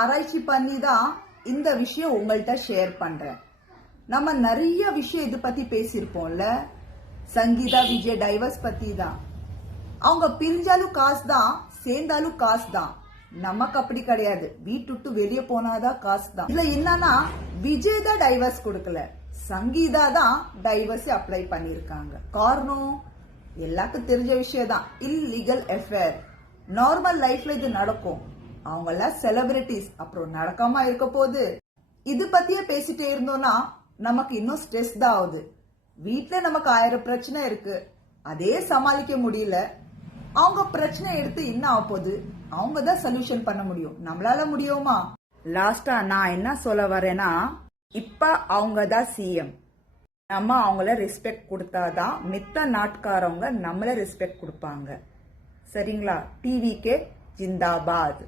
ஆராய்ச்சி பண்ணி தான் இந்த விஷயம் உங்கள்கிட்ட ஷேர் பண்றேன். நம்ம நிறைய விஷயம் இது பத்தி பேசியிருப்போம்ல. சங்கீதா விஜய் டைவர்ஸ் பத்தி தான். அவங்க பிரிஞ்சாலும் காசு தான், சேர்ந்தாலும் காசு தான். நமக்கு அப்படி கிடையாது. வீட்டு விட்டு வெளியே போனாதான் காசு தான். இதுல என்னன்னா விஜய் தான் டைவர்ஸ் கொடுக்கல, சங்கீதா தான் டைவர்ஸ் அப்ளை பண்ணிருக்காங்க. காரணம் எல்லாருக்கும் தெரிஞ்ச விஷயம் தான், இல்லீகல் அஃபேர். நார்மல் லைஃப்ல இது நடக்கும். அவங்க எல்லாம் செலிபிரிட்டிஸ், அப்புறம் நடக்காம இருக்க போது. இது பத்தியே பேசிட்டே இருந்தோம்னா நமக்கு இன்னும் ஸ்ட்ரெஸ் தான் ஆகுது. வீட்டுல நமக்கு 1000 பிரச்சனை இருக்கு, அதே சமாளிக்க முடியல. அவங்க பிரச்சனை எடுத்து என்ன ஆக போகுது? அவங்க தான் சொல்யூஷன் பண்ண முடியும், நம்மளால முடியுமா? லாஸ்டா நான் என்ன சொல்ல வரேன்னா, இப்ப அவங்க தான் சிஎம். நம்ம அவங்கள ரெஸ்பெக்ட் கொடுத்தாதான் மித்த நாட்டுக்காரவங்க நம்மள ரெஸ்பெக்ட் கொடுப்பாங்க. சரிங்களா? டிவிகே ஜிந்தாபாத்.